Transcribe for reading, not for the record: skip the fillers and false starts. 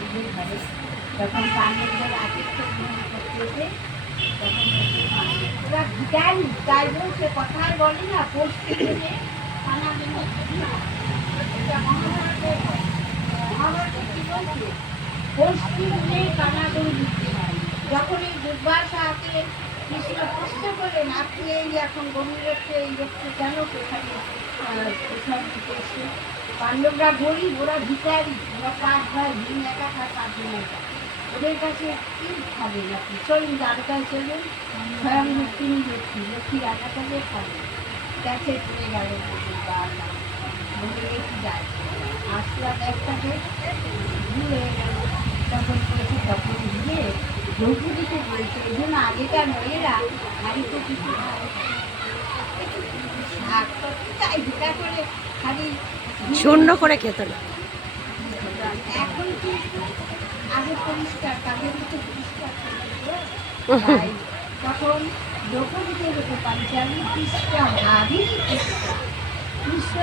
মন্দির ঘরে তখন পাণ্ডবদের আতিথ্য গ্রহণ করতেছে, তখন ওরা ভিটারি তাই বলছে, কথায় বলে না পৌষ্টিক দিনে খানা দিনে এটা মহাভারতে কি বলছে, পৌষ্টিক দিনে কানাগুড়ি দিতে হয়। যখন এই দুর্বাসাকে কৃষ্ণ প্রশ্ন করলেন, আপনি এই এখন গভীরত্বে এই লোককে কেন কোথায় প্রসাদ দিতে এসে, পাণ্ডবরা গরিব, ওরা ভিখারি, ওরা 5 ভাই, দিন একা খায় 5 দিন একা, ওদের কাছে কি খাবেন আপনি, চলুন দ্বারকায় চলুন, স্বয়ং তিনি লক্ষ্মী রাজা কাজে খাবেন। কাছে চলে গেল বলে কি যায় আসলাম একটাকে ঘুরে গেল, তখন বলছে তখন গিয়ে দ্রৌপদীকে বলছে, এই জন্য আগেকার মেয়েরা হাড়িতে কিছু শাক চাই ভিটা করে হাড়ি শূন্য করে খেতে না। এখন কিন্তু আগে পরিষ্কার, তাদের মতো পরিষ্কার তখন দ্রৌপদীকে হতে পারে, যেমন কৃষ্ণ ভাবি কৃষ্ণ